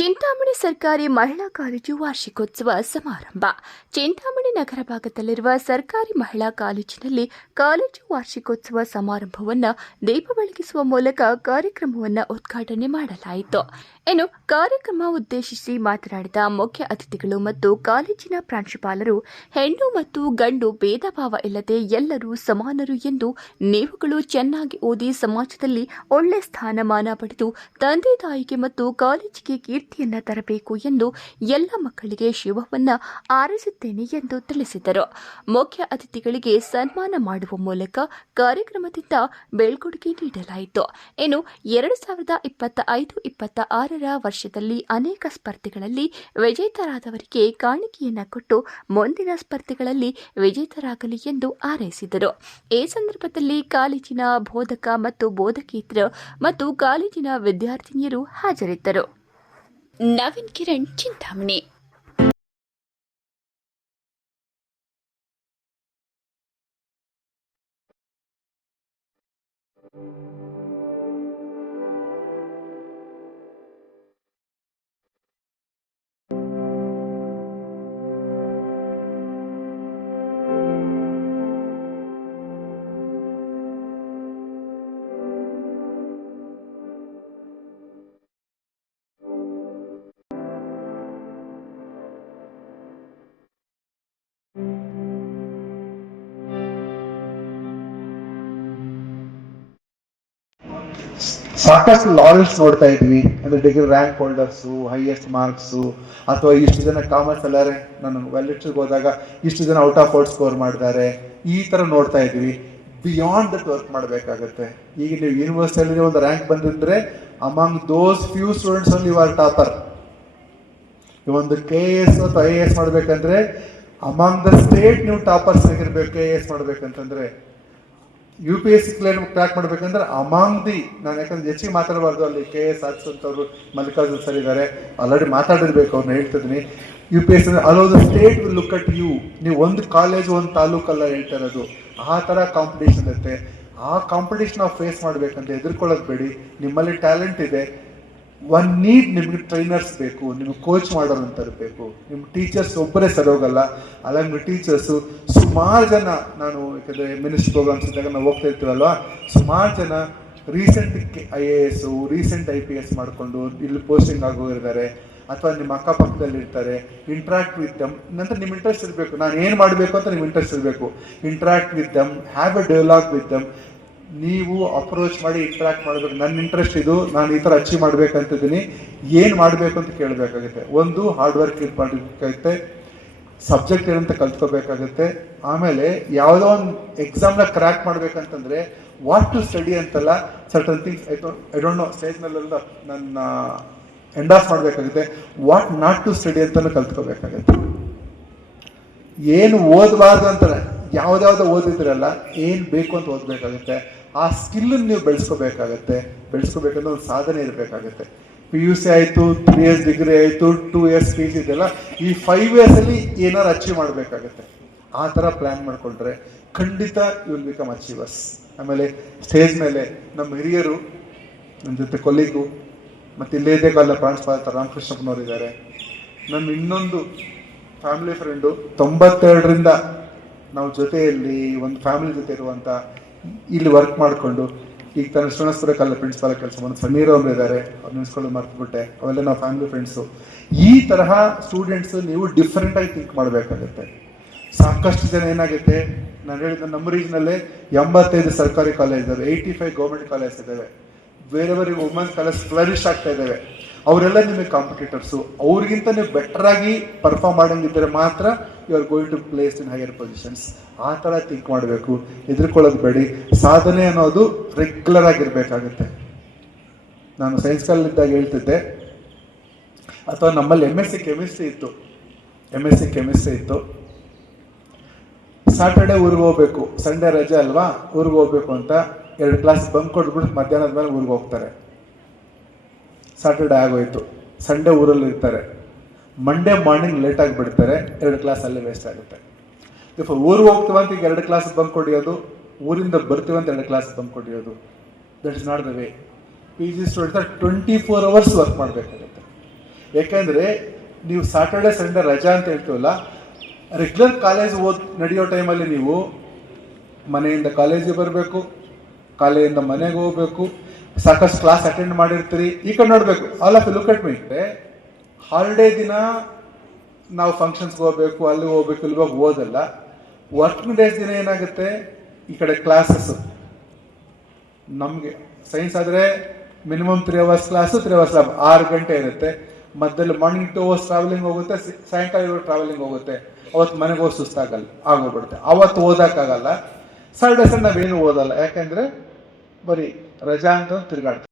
ಚಿಂತಾಮಣಿ ಸರ್ಕಾರಿ ಮಹಿಳಾ ಕಾಲೇಜು ವಾರ್ಷಿಕೋತ್ಸವ ಸಮಾರಂಭ. ಚಿಂತಾಮಣಿ ನಗರ ಭಾಗದಲ್ಲಿರುವ ಸರ್ಕಾರಿ ಮಹಿಳಾ ಕಾಲೇಜಿನಲ್ಲಿ ಕಾಲೇಜು ವಾರ್ಷಿಕೋತ್ಸವ ಸಮಾರಂಭವನ್ನು ದೀಪ ಬೆಳಗಿಸುವ ಮೂಲಕ ಕಾರ್ಯಕ್ರಮವನ್ನು ಉದ್ಘಾಟನೆ ಮಾಡಲಾಯಿತು. ಇನ್ನು ಕಾರ್ಯಕ್ರಮ ಉದ್ದೇಶಿಸಿ ಮಾತನಾಡಿದ ಮುಖ್ಯ ಅತಿಥಿಗಳು ಮತ್ತು ಕಾಲೇಜಿನ ಪ್ರಾಂಶುಪಾಲರು, ಹೆಣ್ಣು ಮತ್ತು ಗಂಡು ಭೇದ ಭಾವ ಇಲ್ಲದೆ ಎಲ್ಲರೂ ಸಮಾನರು ಎಂದು ನೀವುಗಳು ಚೆನ್ನಾಗಿ ಓದಿ ಸಮಾಜದಲ್ಲಿ ಒಳ್ಳೆ ಸ್ಥಾನಮಾನ ಪಡೆದು ತಂದೆ ತಾಯಿಗೆ ಮತ್ತು ಕಾಲೇಜಿಗೆ ಕೀರ್ತಿಯನ್ನ ತರಬೇಕು ಎಂದು ಎಲ್ಲ ಮಕ್ಕಳಿಗೆ ಶುಭವನ್ನ ಆರೈಸುತ್ತೇನೆ ಎಂದು ತಿಳಿಸಿದರು. ಮುಖ್ಯ ಅತಿಥಿಗಳಿಗೆ ಸನ್ಮಾನ ಮಾಡುವ ಮೂಲಕ ಕಾರ್ಯಕ್ರಮದಿಂದ ಬೀಳ್ಕೊಡುಗೆ ನೀಡಲಾಯಿತು. ಇನ್ನು 2025-26 ವರ್ಷದಲ್ಲಿ ಅನೇಕ ಸ್ಪರ್ಧೆಗಳಲ್ಲಿ ವಿಜೇತರಾದವರಿಗೆ ಕಾಣಿಕೆಯನ್ನು ಕೊಟ್ಟು ಮುಂದಿನ ಸ್ಪರ್ಧೆಗಳಲ್ಲಿ ವಿಜೇತರಾಗಲಿ ಎಂದು ಹಾರೈಸಿದರು. ಈ ಸಂದರ್ಭದಲ್ಲಿ ಕಾಲೇಜಿನ ಬೋಧಕ ಮತ್ತು ಬೋಧಕೇತರ ಮತ್ತು ಕಾಲೇಜಿನ ವಿದ್ಯಾರ್ಥಿನಿಯರು ಹಾಜರಿದ್ದರು. ನವೀನ್ ಕಿರಣ್, ಚಿಂತಾಮಣಿ. ಸಾಕಷ್ಟು ಲಾರೆಲ್ಸ್ ನೋಡ್ತಾ ಇದ್ವಿ, ಅಂದ್ರೆ degree rank holders, highest marks, ಅಥವಾ ಇಷ್ಟು ಜನ ಕಾಮರ್ಸ್ ಅಲ್ಲಾರೆ ನಾನು ವೆಲ್ಲಿಟ್ರಿಗೆ ಹೋದಾಗ ಇಷ್ಟು ಜನ ಔಟ್ ಆಫ್ ಔಟ್ ಸ್ಕೋರ್ ಮಾಡಿದ್ದಾರೆ, ಈ ತರ ನೋಡ್ತಾ ಇದ್ವಿ. ಬಿಯಾಂಡ್ ದಟ್ ವರ್ಕ್ ಮಾಡಬೇಕಾಗತ್ತೆ. ಈಗ ನೀವು ಯೂನಿವರ್ಸಿಟಿಯಲ್ಲಿ ಒಂದು ರ್ಯಾಂಕ್ ಬಂದಿದ್ರೆ ಅಮಾಂಗ್ ದೋಸ್ ಫ್ಯೂ ಸ್ಟೂಡೆಂಟ್ಸ್ ಅಲ್ಲಿ ಯು ಆರ್ ಟಾಪರ್. ಒಂದು KAS ಅಥವಾ IAS ಮಾಡ್ಬೇಕಂದ್ರೆ ಅಮಾಂಗ್ ದ ಸ್ಟೇಟ್ ನೀವು ಟಾಪರ್ಸ್ ಆಗಿರ್ಬೇಕು. KAS ಮಾಡ್ಬೇಕಂತಂದ್ರೆ UPSC ಕ್ರ್ಯಾಕ್ ಮಾಡ್ಬೇಕಂದ್ರೆ ಅಮಾಂಗ್ ದಿ, ನಾನು ಯಾಕಂದ್ರೆ ಹೆಚ್ಚಿಗೆ ಮಾತಾಡಬಾರ್ದು, ಅಲ್ಲಿ KAS ಹಾಕ್ಸಂತವ್ರು ಮಲ್ಲಿಕಾರ್ಜುನ್ ಸರ್ ಇದ್ದಾರೆ, ಆಲ್ರೆಡಿ ಮಾತಾಡಿರ್ಬೇಕು, ಅವ್ರನ್ನ ಹೇಳ್ತಿದ್ದೀನಿ. UPSC also the state will look at you. ನೀವು ಒಂದು ಕಾಲೇಜ್ ಒಂದು ತಾಲೂಕಲ್ಲ ಹೇಳ್ತಾ ಇರೋದು, ಆ ಥರ ಕಾಂಪಿಟೇಷನ್ ಇರುತ್ತೆ. ಆ ಕಾಂಪಿಟೇಷನ್ ನಾವು ಫೇಸ್ ಮಾಡ್ಬೇಕಂತ ಹೆದರ್ಕೊಳ್ಳೋದು ಬೇಡಿ. ನಿಮ್ಮಲ್ಲಿ ಟ್ಯಾಲೆಂಟ್ ಇದೆ, ನಿಮ್ಗೆ ಟ್ರೈನರ್ಸ್ ಬೇಕು, ನಿಮ್ಗೆ ಕೋಚ್ ಮಾಡೋರು ಅಂತ ಇರಬೇಕು. ನಿಮ್ಮ ಟೀಚರ್ಸ್ ಒಬ್ಬರೇ ಸರೋಗಲ್ಲ, ಅಲ್ಲ ಟೀಚರ್ಸು ಸುಮಾರು ಜನ, ನಾನು ಯಾಕಂದರೆ ಮಿನಿಸ್ಟರ್ ಪ್ರೋಗ್ರಾಮ್ಸ್ ಇದ್ದಾಗ ನಾವು ಹೋಗ್ತಾ ಇರ್ತೀವಲ್ವ, ಸುಮಾರು ಜನ ರೀಸೆಂಟ್ IAS, ರೀಸೆಂಟ್ IPS ಮಾಡಿಕೊಂಡು ಇಲ್ಲಿ ಪೋಸ್ಟಿಂಗ್ ಆಗೋಗಿರ್ತಾರೆ, ಅಥವಾ ನಿಮ್ಮ ಅಕ್ಕಪಕ್ಕದಲ್ಲಿ ಇರ್ತಾರೆ. ಇಂಟ್ರಾಕ್ಟ್ ವಿತ್ ದಮ್, ನಂತರ ನಿಮ್ಮ ಇಂಟ್ರೆಸ್ಟ್ ಇರಬೇಕು, ನಾನು ಏನು ಮಾಡಬೇಕು ಅಂತ ನಿಮ್ಮ ಇಂಟ್ರೆಸ್ಟ್ ಇರಬೇಕು. Interact with them, have A dialogue with them. ನೀವು ಅಪ್ರೋಚ್ ಮಾಡಿ ಇಂಟ್ರಾಕ್ಟ್ ಮಾಡಬೇಕು. ನನ್ನ ಇಂಟ್ರೆಸ್ಟ್ ಇದು, ನಾನು ಈ ಥರ ಅಚೀವ್ ಮಾಡ್ಬೇಕಂತಿದ್ದೀನಿ, ಏನು ಮಾಡಬೇಕು ಅಂತ ಕೇಳಬೇಕಾಗುತ್ತೆ. ಒಂದು ಹಾರ್ಡ್ ವರ್ಕ್ ಮಾಡಬೇಕಾಗುತ್ತೆ, ಸಬ್ಜೆಕ್ಟ್ ಏನಂತ ಕಲ್ತ್ಕೋಬೇಕಾಗುತ್ತೆ. ಆಮೇಲೆ ಯಾವುದೋ ಒಂದು ಎಕ್ಸಾಮ್ನ ಕ್ರ್ಯಾಕ್ ಮಾಡ್ಬೇಕಂತಂದ್ರೆ ವಾಟ್ ಟು ಸ್ಟಡಿ ಅಂತಲ್ಲ, certain things I don't know, ಸ್ಟೇಜ್ನಲ್ಲೆಲ್ಲ ನನ್ನ ಎಂಡಾಸ್ ಮಾಡಬೇಕಾಗುತ್ತೆ. ವಾಟ್ ನಾಟ್ ಟು ಸ್ಟಡಿ ಅಂತಲೂ ಕಲ್ತ್ಕೋಬೇಕಾಗುತ್ತೆ. ಏನು ಓದಬಾರ್ದು ಅಂತಾರೆ, ಯಾವುದ್ಯಾವುದೋ ಓದಿದ್ರಲ್ಲ, ಏನು ಬೇಕು ಅಂತ ಓದಬೇಕಾಗುತ್ತೆ. ಆ ಸ್ಕಿಲ್ಲನ್ನು ನೀವು ಬೆಳೆಸ್ಕೋಬೇಕಾಗತ್ತೆ. ಬೆಳೆಸ್ಕೋಬೇಕಂದ್ರೆ ಒಂದು ಸಾಧನೆ ಇರಬೇಕಾಗತ್ತೆ. PUC ಆಯಿತು, 3 years ಡಿಗ್ರಿ ಆಯಿತು, 2 years PG ಇದೆಲ್ಲ, ಈ 5 years ಅಲ್ಲಿ ಏನಾರು ಅಚೀವ್ ಮಾಡಬೇಕಾಗತ್ತೆ. ಆ ಥರ ಪ್ಲ್ಯಾನ್ ಮಾಡಿಕೊಂಡ್ರೆ ಖಂಡಿತ ಯು ವಿಲ್ ಬಿಕಮ್ ಅಚೀವರ್ಸ್. ಆಮೇಲೆ ಸ್ಟೇಜ್ ಮೇಲೆ ನಮ್ಮ ಹಿರಿಯರು, ನನ್ನ ಜೊತೆ ಕೊಲ್ಲಿಗು, ಮತ್ತು ಇಲ್ಲೇ ಇದೇ ಕಾಲ ಪ್ರಾಂಶುಪಾಲ ರಾಮಕೃಷ್ಣಪ್ಪನವರು ಇದ್ದಾರೆ. ನನ್ನ ಇನ್ನೊಂದು ಫ್ಯಾಮಿಲಿ ಫ್ರೆಂಡು, 92ರಿಂದ ನಾವು ಜೊತೆಯಲ್ಲಿ ಒಂದು ಫ್ಯಾಮಿಲಿ ಜೊತೆ ಇರುವಂಥ, ಇಲ್ಲಿ ವರ್ಕ್ ಮಾಡಿಕೊಂಡು ಈಗ ತಾನು ಶ್ರೀನಿವಾಸಪುರಕ್ಕಲ್ಲ ಪ್ರಿನ್ಸಿಪಾಲ್ ಕೆಲಸ ಮಾಡಿ ಸಮೀರ್ ಅವರು ಇದ್ದಾರೆ, ಅವ್ರು ನೆನೆಸ್ಕೊಳ್ಳೋದು ಮರ್ತುಬಿಟ್ಟೆ, ಅವೆಲ್ಲ ನಾವು ಫ್ಯಾಮಿಲಿ ಫ್ರೆಂಡ್ಸು. ಈ ತರಹ ಸ್ಟೂಡೆಂಟ್ಸ್ ನೀವು ಡಿಫ್ರೆಂಟಾಗಿ ಥಿಂಕ್ ಮಾಡಬೇಕಾಗುತ್ತೆ. ಸಾಕಷ್ಟು ಜನ ಏನಾಗುತ್ತೆ, ನಾನು ಹೇಳಿದ ನಮ್ಮ ರೀಜ್ನಲ್ಲೇ 85 ಸರ್ಕಾರಿ ಕಾಲೇಜ್ ಇದ್ದಾವೆ, 85 ಗೌರ್ಮೆಂಟ್ ಕಾಲೇಜ್ ಇದ್ದಾವೆ. ಬೇರೆಯವರಿಗೆ ವುಮೆನ್ಸ್ ಕಾಲೇಜ್ ಫ್ಲರಿಶ್ ಆಗ್ತಾ ಇದ್ದಾವೆ. ಅವರೆಲ್ಲ ನಿಮಗೆ ಕಾಂಪಿಟೇಟರ್ಸು. ಅವ್ರಿಗಿಂತ ನೀವು ಬೆಟರಾಗಿ ಪರ್ಫಾರ್ಮ್ ಮಾಡಂಗಿದ್ದರೆ ಮಾತ್ರ you are going to place in higher positions. ಆ ಥರ ಥಿಂಕ್ ಮಾಡಬೇಕು, ಹೆದರ್ಕೊಳ್ಳೋದು ಬೇಡಿ. ಸಾಧನೆ ಅನ್ನೋದು ರೆಗ್ಯುಲರ್ ಆಗಿರಬೇಕಾಗುತ್ತೆ. ನಾನು ಸೈನ್ಸ್ ಕಾಲೇಜಿದ್ದಾಗ ಹೇಳ್ತಿದ್ದೆ, ಅಥವಾ ನಮ್ಮಲ್ಲಿ MSc ಕೆಮಿಸ್ಟ್ರಿ ಇತ್ತು. ಸಾಟರ್ಡೆ ಊರಿಗೆ ಹೋಗ್ಬೇಕು, ಸಂಡೇ ರಜೆ ಅಲ್ವಾ, ಊರಿಗೆ ಹೋಗ್ಬೇಕು ಅಂತ 2 ಕ್ಲಾಸ್ ಬಂಕ್ ಕೊಟ್ಬಿಟ್ಟು ಮಧ್ಯಾಹ್ನದ ಮೇಲೆ ಊರಿಗೆ ಹೋಗ್ತಾರೆ. ಸಾಟರ್ಡೆ ಆಗೋಯ್ತು, ಸಂಡೇ ಊರಲ್ಲಿ ಇರ್ತಾರೆ, ಮಂಡೇ ಮಾರ್ನಿಂಗ್ ಲೇಟಾಗಿ ಬಿಡ್ತಾರೆ, 2 ಕ್ಲಾಸ್ ಅಲ್ಲಿ ವೇಸ್ಟ್ ಆಗುತ್ತೆ. ಇಫ್ ಊರಿಗೆ ಹೋಗ್ತೀವಂತ ಈಗ 2 ಕ್ಲಾಸ್ ಬಂಕ್ ಹೊಡಿಯೋದು, ಊರಿಂದ ಬರ್ತೀವಂತ 2 ಕ್ಲಾಸ್ ಬಂಕ್ ಹೊಡಿಯೋದು, that is not the way. P G students 24 hours work ಮಾಡಬೇಕಾಗುತ್ತೆ. ಯಾಕೆಂದರೆ ನೀವು ಸಾಟರ್ಡೆ ಸಂಡೇ ರಜಾ ಅಂತ ಹೇಳ್ತೀವಲ್ಲ, ರೆಗ್ಯುಲರ್ ಕಾಲೇಜ್ ನಡೆಯೋ ಟೈಮಲ್ಲಿ ನೀವು ಮನೆಯಿಂದ ಕಾಲೇಜಿಗೆ ಬರಬೇಕು, ಕಾಲೇಜಿಂದ ಮನೆಗೆ ಹೋಗ್ಬೇಕು, ಸಾಕಷ್ಟು ಕ್ಲಾಸ್ ಅಟೆಂಡ್ ಮಾಡಿರ್ತೀರಿ. ಈ ಕಡೆ ನೋಡಬೇಕು, all of look at me. Holiday ದಿನ ನಾವು ಫಂಕ್ಷನ್ಸ್ಗೆ ಹೋಗ್ಬೇಕು, ಅಲ್ಲಿ ಹೋಗ್ಬೇಕು, ಇಲ್ಲಿ ಹೋಗಿ ಓದಲ್ಲ. ವರ್ಕಿಂಗ್ ಡೇಸ್ ದಿನ ಏನಾಗುತ್ತೆ, ಈ ಕಡೆ ಕ್ಲಾಸಸ್ಸು ನಮಗೆ ಸೈನ್ಸ್ ಆದರೆ minimum 3 hours class, 3 hours lab, 6 ಗಂಟೆ ಇರುತ್ತೆ. ಮಧ್ಯದಲ್ಲಿ ಮಾರ್ನಿಂಗ್ 2 ಅವರ್ಸ್ ಟ್ರಾವೆಲಿಂಗ್ ಹೋಗುತ್ತೆ, ಸಾಯಂಕಾಲ ಟ್ರಾವೆಲಿಂಗ್ ಹೋಗುತ್ತೆ. ಅವತ್ತು ಮನೆಗೆ ಹೋಗಿ ಸುಸ್ತಾಗಲ್ಲ, ಆಗೋಗ್ಬಿಡುತ್ತೆ. ಅವತ್ತು ಓದೋಕ್ಕಾಗಲ್ಲ. ಸಾಟರ್ಡೆ ಸಂಡೇ ನಾವೇನು ಓದಲ್ಲ, ಯಾಕೆಂದರೆ ಬರೀ ರಜಾ ಅಂತ ತಿರುಗಾಡ್ತೀವಿ.